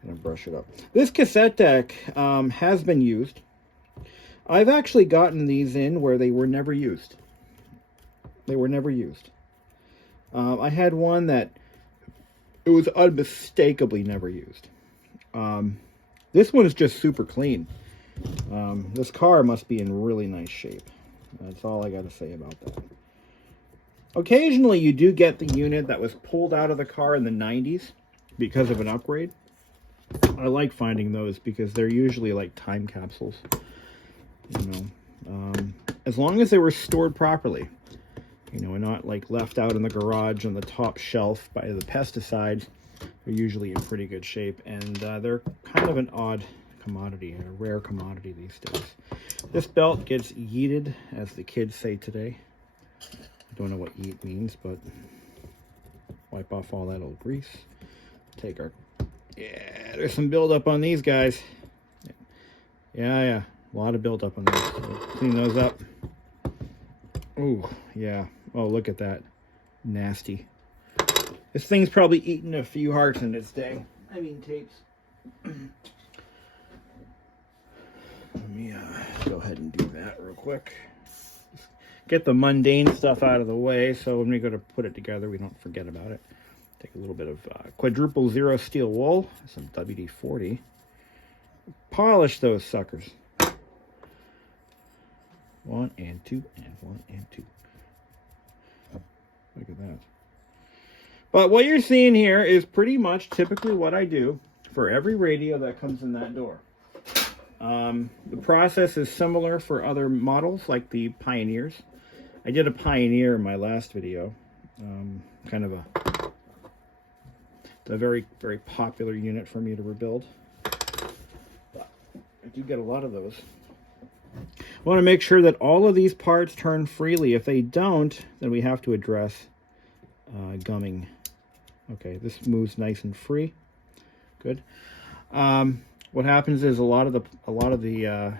Kind of brush it up. This cassette deck has been used. I've actually gotten these in where they were never used. They were never used. I had one that it was unmistakably never used. This one is just super clean. This car must be in really nice shape. That's all I got to say about that. Occasionally you do get the unit that was pulled out of the car in the 90s because of an upgrade. I like finding those because they're usually like time capsules. You know, as long as they were stored properly, you know, and not like left out in the garage on the top shelf by the pesticides, they're usually in pretty good shape. And they're kind of an odd commodity, a rare commodity these days. This belt gets yeeted, as the kids say today. I don't know what yeet means, but wipe off all that old grease. Take our, yeah, there's some buildup on these guys. Yeah, a lot of buildup on these. So clean those up. Ooh, yeah. Oh, look at that. Nasty. This thing's probably eaten a few hearts in its day. I mean, tapes. Let me go ahead and do that real quick. Just get the mundane stuff out of the way so when we go to put it together, we don't forget about it. Take a little bit of quadruple zero steel wool, some WD-40. Polish those suckers. 1 and 2 and 1 and 2. Look at that. But what you're seeing here is pretty much typically what I do for every radio that comes in that door. The process is similar for other models like the Pioneers. I did a Pioneer in my last video. Kind of a very, very popular unit for me to rebuild. But I do get a lot of those. I want to make sure that all of these parts turn freely. If they don't, then we have to address gumming. Okay, this moves nice and free. Good. What happens is a lot of the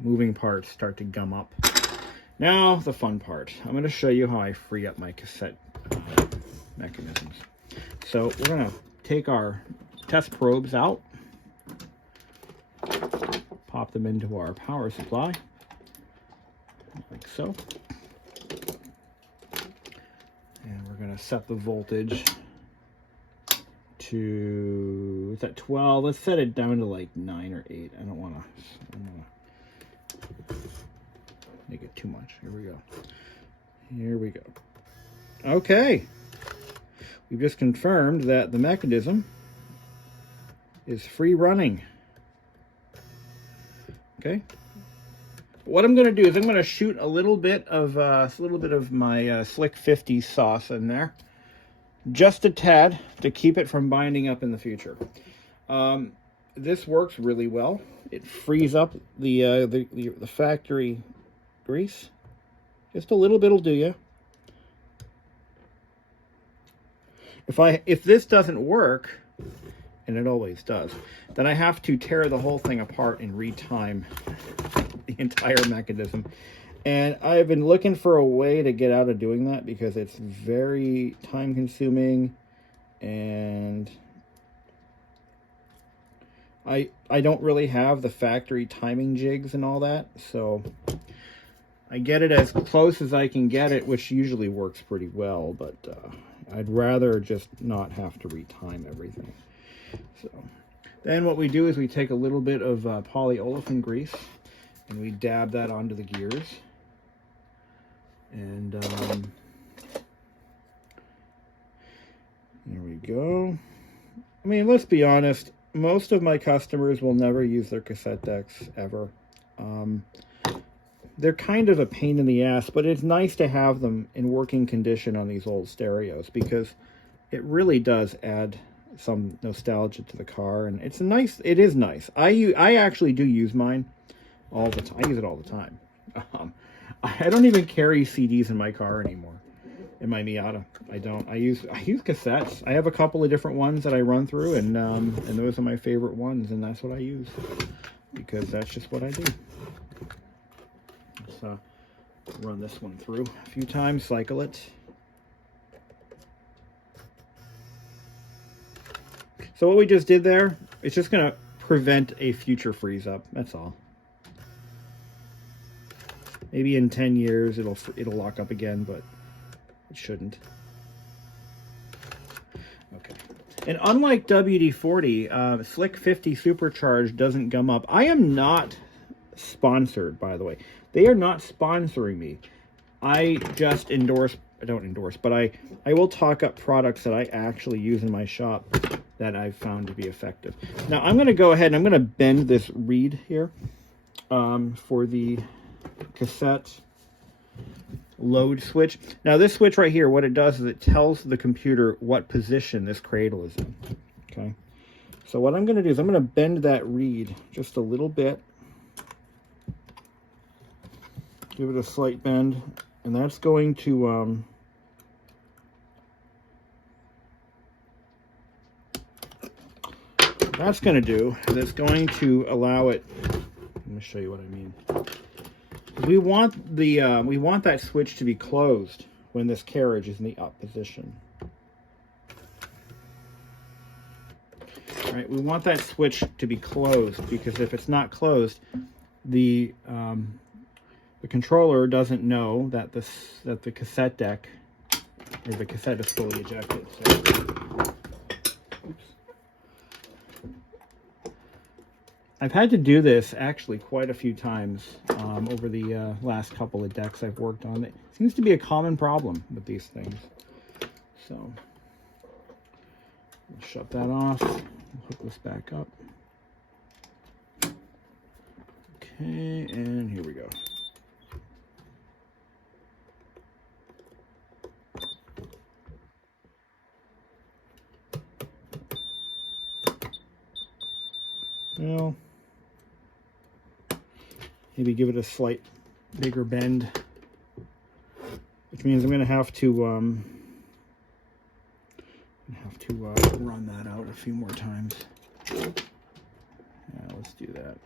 moving parts start to gum up. Now the fun part. I'm going to show you how I free up my cassette mechanisms. So we're going to take our test probes out, pop them into our power supply, like so. And we're going to set the voltage to, it's at 12. Let's set it down to like 9 or 8. I don't want to make it too much. Here we go. Here we go. Okay. We've just confirmed that the mechanism is free running. Okay. What I'm going to do is I'm going to shoot a little bit of my Slick 50 sauce in there, just a tad, to keep it from binding up in the future. This works really well. It frees up the factory grease. Just a little bit will do you. If this doesn't work, and it always does, then I have to tear the whole thing apart and retime the entire mechanism. And I've been looking for a way to get out of doing that because it's very time consuming, and I don't really have the factory timing jigs and all that, so I get it as close as I can get it, which usually works pretty well, but I'd rather just not have to retime everything. So then what we do is we take a little bit of polyolefin grease and we dab that onto the gears. And there we go. I mean, let's be honest, most of my customers will never use their cassette decks ever. They're kind of a pain in the ass, but it's nice to have them in working condition on these old stereos because it really does add some nostalgia to the car, and it's nice. It is nice. I actually do use mine all the time. I use it all the time. I don't even carry CDs in my car anymore. In my Miata, I don't. I use cassettes. I have a couple of different ones that I run through, and those are my favorite ones, and that's what I use because that's just what I do. Let's run this one through a few times, cycle it. So what we just did there, it's just going to prevent a future freeze up. That's all. Maybe in 10 years it'll lock up again, but it shouldn't. Okay. And unlike WD-40, Slick 50 Supercharged doesn't gum up. I am not sponsored, by the way. They are not sponsoring me. I just don't endorse, but I will talk up products that I actually use in my shop that I've found to be effective. Now I'm going to go ahead and I'm going to bend this reed here for the cassette load switch. Now this switch right here, what it does is it tells the computer what position this cradle is in. Okay, so what I'm going to do is I'm going to bend that reed just a little bit, give it a slight bend, and that's going to that's going to allow it. Let me show you what I mean. We want that switch to be closed when this carriage is in the up position. All right, we want that switch to be closed, because if it's not closed, the controller doesn't know that the cassette deck or the cassette is fully ejected. So, oops. I've had to do this actually quite a few times over the last couple of decks I've worked on. It seems to be a common problem with these things. So we'll shut that off. We'll hook this back up. Okay, and here we go. Well, maybe give it a slight bigger bend, which means I'm going to have to run that out a few more times. Yeah, let's do that.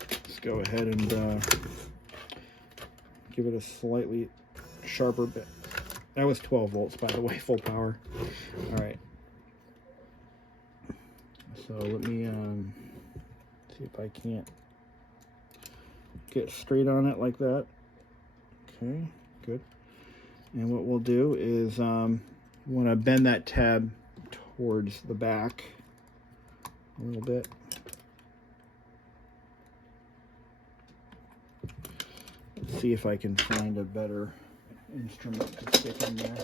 Let's go ahead and give it a slightly sharper bit. That was 12 volts, by the way, full power. All right. So let me see if I can't get straight on it like that. Okay, good. And what we'll do is we want to bend that tab towards the back a little bit. Let's see if I can find a better instrument to stick in there.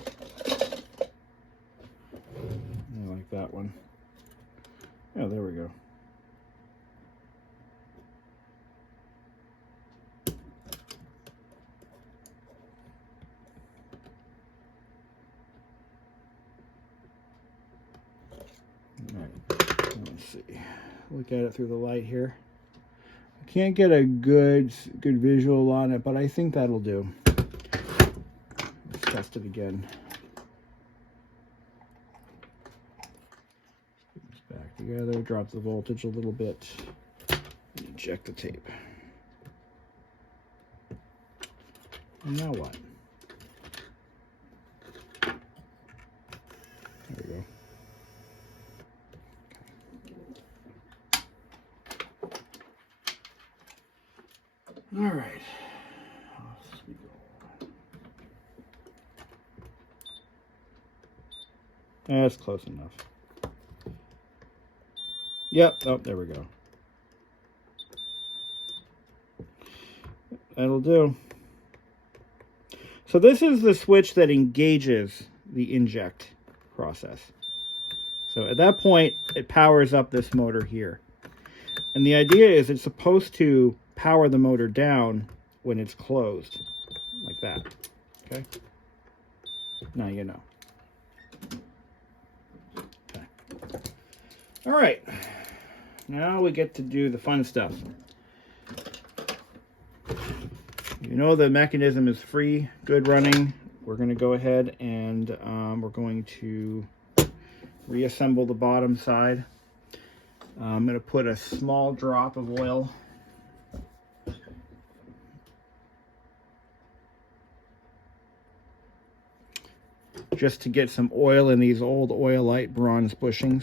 I like that one. Oh, there we go. All right, let's see. Look at it through the light here. I can't get a good visual on it, but I think that'll do. Let's test it again. Back together, drop the voltage a little bit, and eject the tape. And now what? There we go. All right. Off we go. That's close enough. Yep, oh, there we go. That'll do. So this is the switch that engages the inject process. So at that point, it powers up this motor here. And the idea is it's supposed to power the motor down when it's closed, like that. Okay? Now you know. Okay. All right. Now we get to do the fun stuff. You know the mechanism is free, good running. We're going to go ahead and we're going to reassemble the bottom side. I'm going to put a small drop of oil just to get some oil in these old Oilite bronze bushings.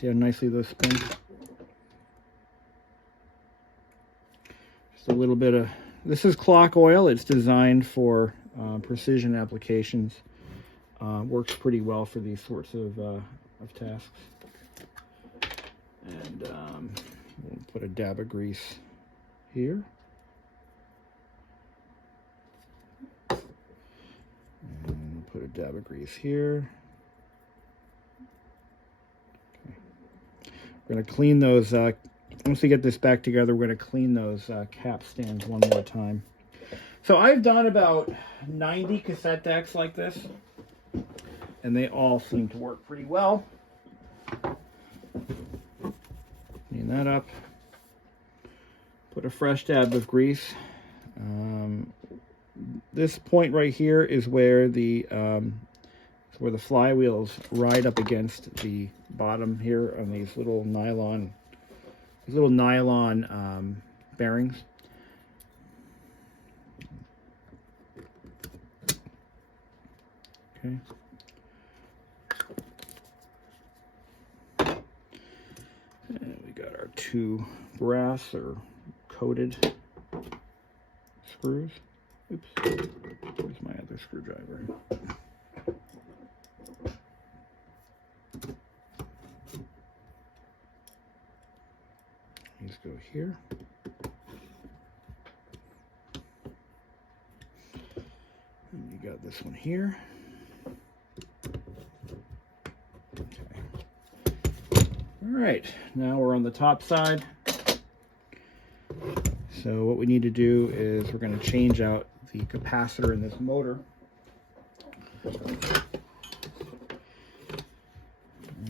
See how nicely those spin? Just a little bit of, this is clock oil. It's designed for precision applications. Works pretty well for these sorts of tasks. And we'll put a dab of grease here. And we'll put a dab of grease here. Okay. We're going to clean those, once we get this back together, we're going to clean those cap stands one more time. So I've done about 90 cassette decks like this, and they all seem to work pretty well. Clean that up. Put a fresh dab of grease. This point right here is where the flywheels ride up against the bottom here on these little nylon bearings. Okay. And we got our 2 brass or coated screws. Oops. Where's my other screwdriver? These go here. And you got this one here. All right, now we're on the top side. So what we need to do is we're going to change out the capacitor in this motor.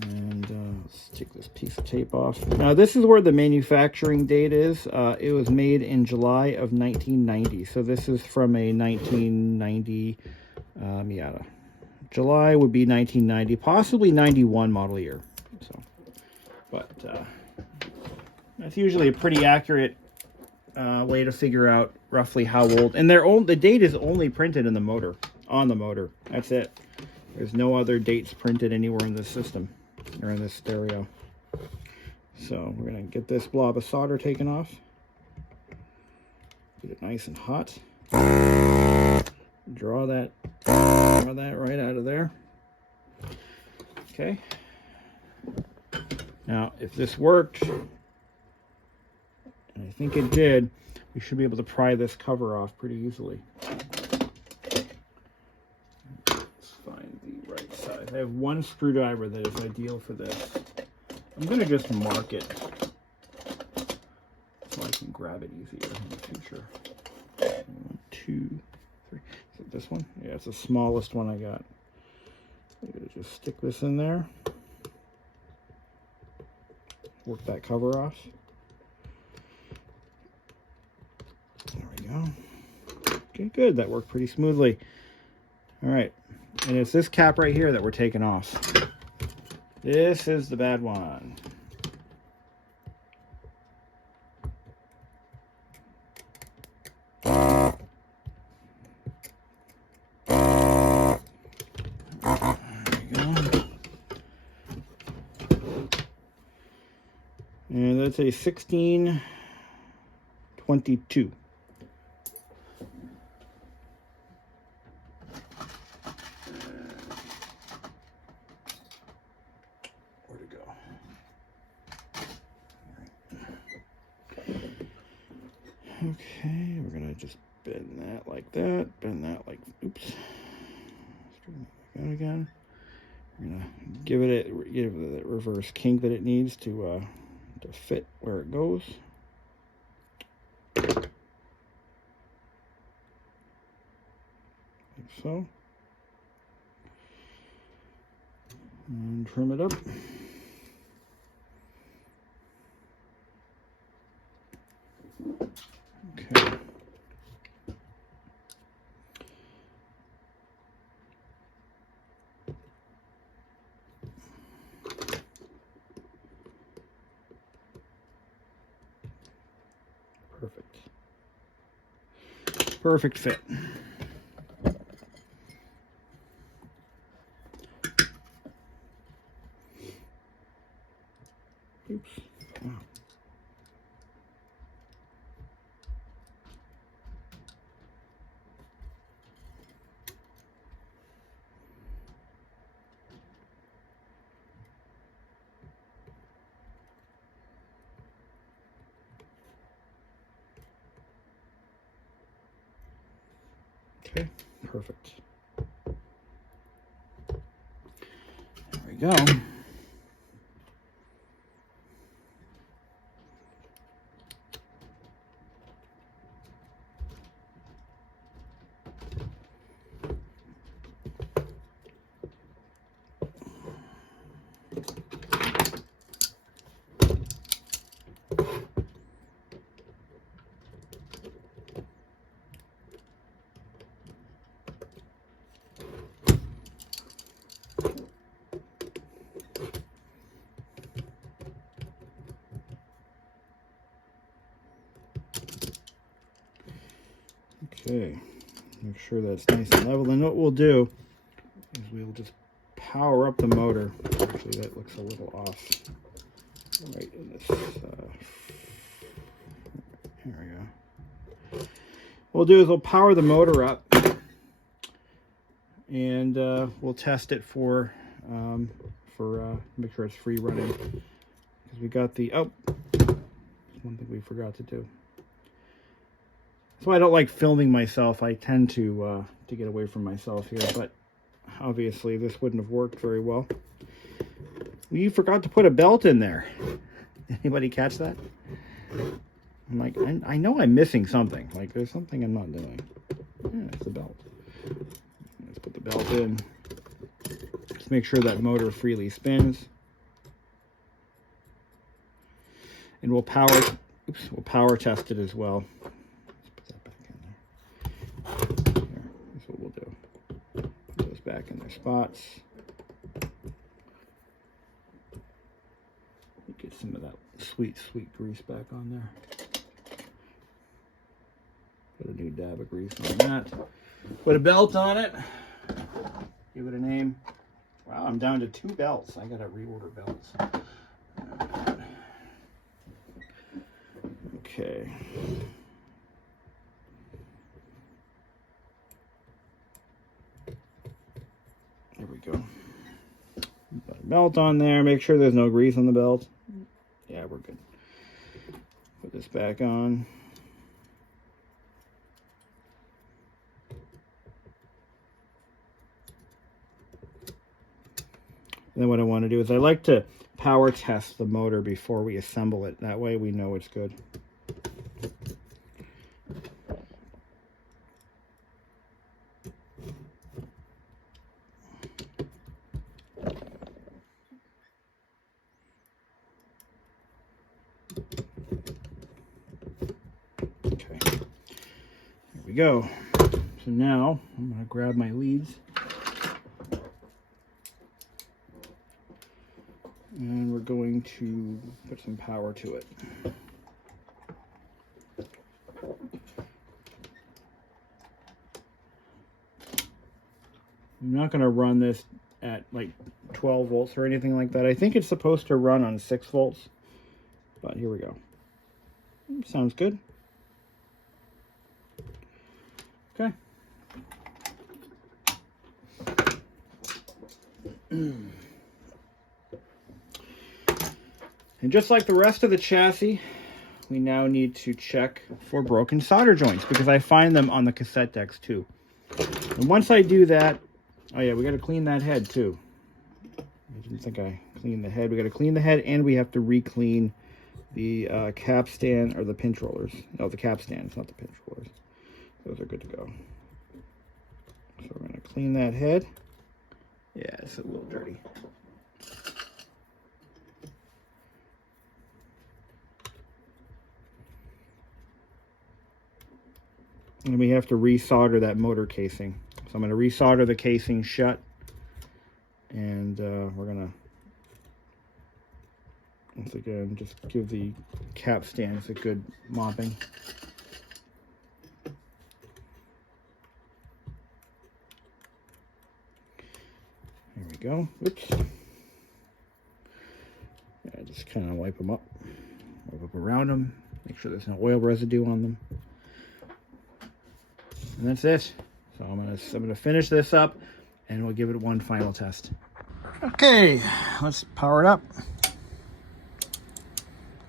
And let's take this piece of tape off. Now this is where the manufacturing date is. It was made in July of 1990. So this is from a 1990 Miata. July would be 1990, possibly 91 model year. So, but that's usually a pretty accurate way to figure out roughly how old. And the date is only printed in the motor, on the motor. That's it. There's no other dates printed anywhere in this system or in this stereo. So we're gonna get this blob of solder taken off. Get it nice and hot. Draw that right out of there. Okay. Now, if this worked, and I think it did, we should be able to pry this cover off pretty easily. Let's find the right size. I have 1 screwdriver that is ideal for this. I'm going to just mark it so I can grab it easier in the future. 1, 2, 3. Is it this one? Yeah, it's the smallest one I got. I'm going to just stick this in there. Work that cover off. There we go. Okay, good. That worked pretty smoothly. All right. And it's this cap right here that we're taking off. This is the bad one. And that's a 1622. Where'd it go? Okay, we're gonna just bend that like that, bend that like, oops. Straighten that again. We're gonna give it the reverse kink that it needs to fit where it goes. Like so. And trim it up. Okay. Perfect. Perfect fit. Okay, perfect. There we go. Okay, make sure that's nice and level. And what we'll do is we'll just power up the motor. Actually, that looks a little off right in this. Here we go. What we'll do is we'll power the motor up, and we'll test it for make sure it's free running. Because we got the one thing we forgot to do. So I don't like filming myself. I tend to get away from myself here, but obviously this wouldn't have worked very well. You forgot to put a belt in there. Anybody catch that? I'm like, I know I'm missing something. Like there's something I'm not doing. Yeah, it's the belt. Let's put the belt in. Just make sure that motor freely spins. And we'll power test it as well. That's what we'll do. Put those back in their spots. Get some of that sweet grease back on there. Put a new dab of grease on that. Put a belt on it. Give it a name. Wow, I'm down to 2 belts. I gotta reorder belts. Okay. There we go. Got a belt on there. Make sure there's no grease on the belt. Yeah, we're good. Put this back on. And then what I want to do is I like to power test the motor before we assemble it. That way we know it's good. Okay, there we go. So now I'm going to grab my leads. And we're going to put some power to it. I'm not going to run this at like 12 volts or anything like that. I think it's supposed to run on 6 volts. But here we go. Sounds good. Okay. And just like the rest of the chassis, we now need to check for broken solder joints because I find them on the cassette decks too. And once I do that, oh yeah, we got to clean that head too. I didn't think I cleaned the head. We got to clean the head and we have to re-clean the cap stand or the pinch rollers. No, the cap stands, not the pinch rollers. Those are good to go. So we're going to clean that head. Yeah, it's a little dirty. And we have to resolder that motor casing. So I'm going to resolder the casing shut. And we're going to, once again, just give the cap stands a good mopping. There we go. Oops. Yeah, just kind of wipe them up. Wipe up around them. Make sure there's no oil residue on them. And that's it. So I'm gonna finish this up and we'll give it one final test. Okay, let's power it up.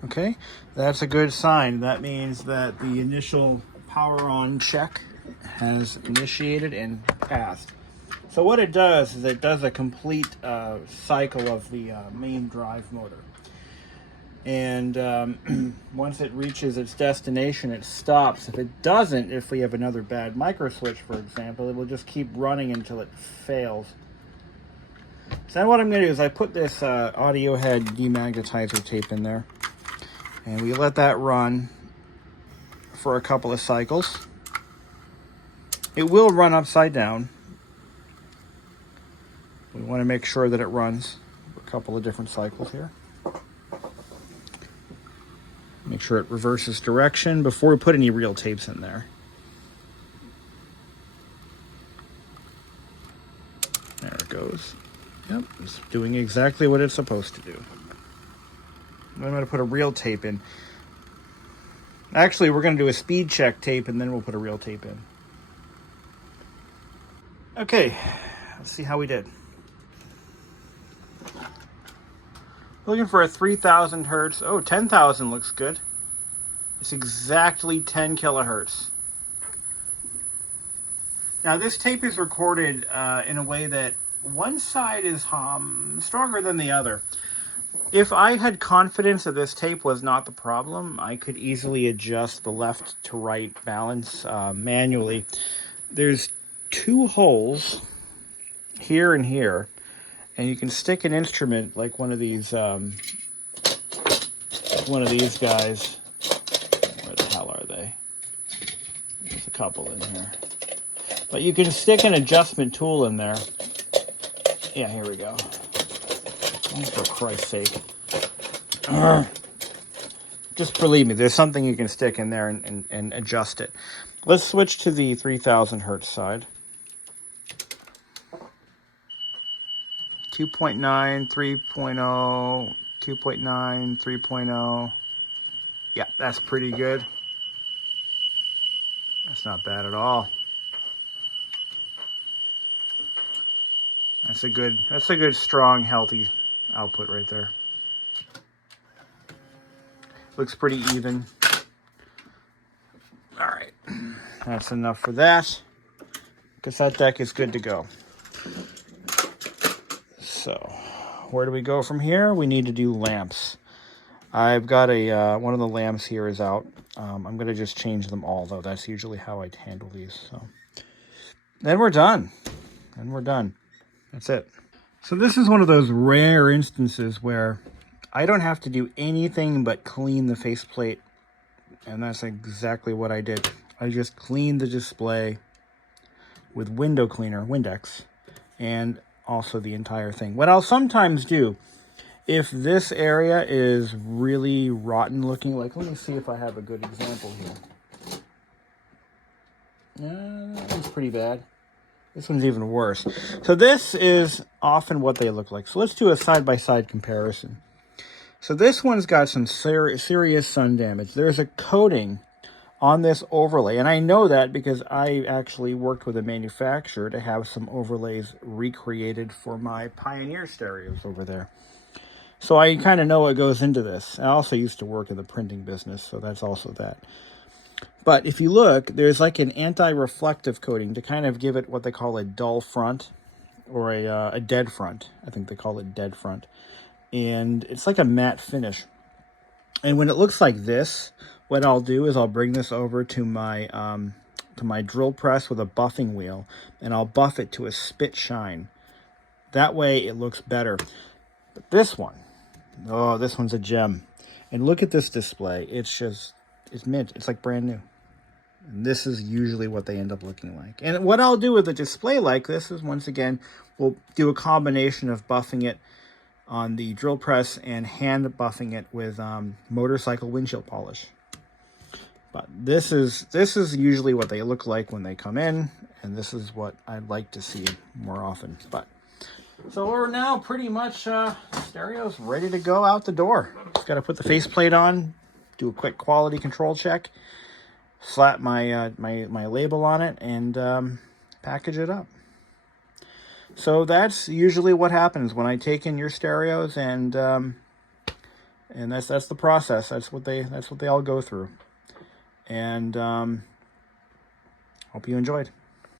Okay, that's a good sign. That means that the initial power on check has initiated and passed. So what it does is it does a complete cycle of the main drive motor. And once it reaches its destination, it stops. If it doesn't, if we have another bad micro switch, for example, it will just keep running until it fails. So then what I'm going to do is I put this audio head demagnetizer tape in there, and we let that run for a couple of cycles. It will run upside down. We want to make sure that it runs for a couple of different cycles here. Make sure it reverses direction before we put any real tapes in there. There it goes. Yep, it's doing exactly what it's supposed to do. I'm going to put a real tape in. Actually, we're going to do a speed check tape and then we'll put a real tape in. Okay, let's see how we did. Looking for a 3,000 hertz. Oh, 10,000 looks good. It's exactly 10 kilohertz. Now, this tape is recorded in a way that one side is stronger than the other. If I had confidence that this tape was not the problem, I could easily adjust the left to right balance manually. There's 2 holes here and here, and you can stick an instrument like one of these guys. Where the hell are they? There's a couple in here. But you can stick an adjustment tool in there. Yeah, here we go. Oh, for Christ's sake. Just believe me, there's something you can stick in there and adjust it. Let's switch to the 3,000 hertz side. 2.9, 3.0, 2.9, 3.0. Yeah, that's pretty good. That's not bad at all. That's a good, strong, healthy output right there. Looks pretty even. All right, that's enough for that. Cassette deck is good to go. So, where do we go from here? We need to do lamps. I've got one of the lamps here is out. I'm going to just change them all, though. That's usually how I handle these. So, then we're done. That's it. So this is one of those rare instances where I don't have to do anything but clean the faceplate. And that's exactly what I did. I just cleaned the display with window cleaner, Windex, and also the entire thing. What I'll sometimes do, if this area is really rotten looking, like let me see if I have a good example here. That one's pretty bad. This one's even worse. So this is often what they look like. So let's do a side-by-side comparison. So this one's got some serious sun damage. There's a coating on this overlay, and I know that because I actually worked with a manufacturer to have some overlays recreated for my Pioneer stereos over there. So I kind of know what goes into this. I also used to work in the printing business, so that's also that. But if you look, there's like an anti-reflective coating to kind of give it what they call a dull front or a dead front. I think they call it dead front. And it's like a matte finish. And when it looks like this, what I'll do is I'll bring this over to my drill press with a buffing wheel, and I'll buff it to a spit shine. That way it looks better. But this one, oh, this one's a gem. And look at this display. It's mint. It's like brand new. And this is usually what they end up looking like. And what I'll do with a display like this is, once again, we'll do a combination of buffing it on the drill press and hand buffing it with motorcycle windshield polish. But this is usually what they look like when they come in, and this is what I'd like to see more often. But so we're now pretty much stereo's ready to go out the door. Just got to put the faceplate on, do a quick quality control check, slap my my label on it, and package it up. So that's usually what happens when I take in your stereos, and that's the process. That's what they all go through. And I'll Hope you enjoyed.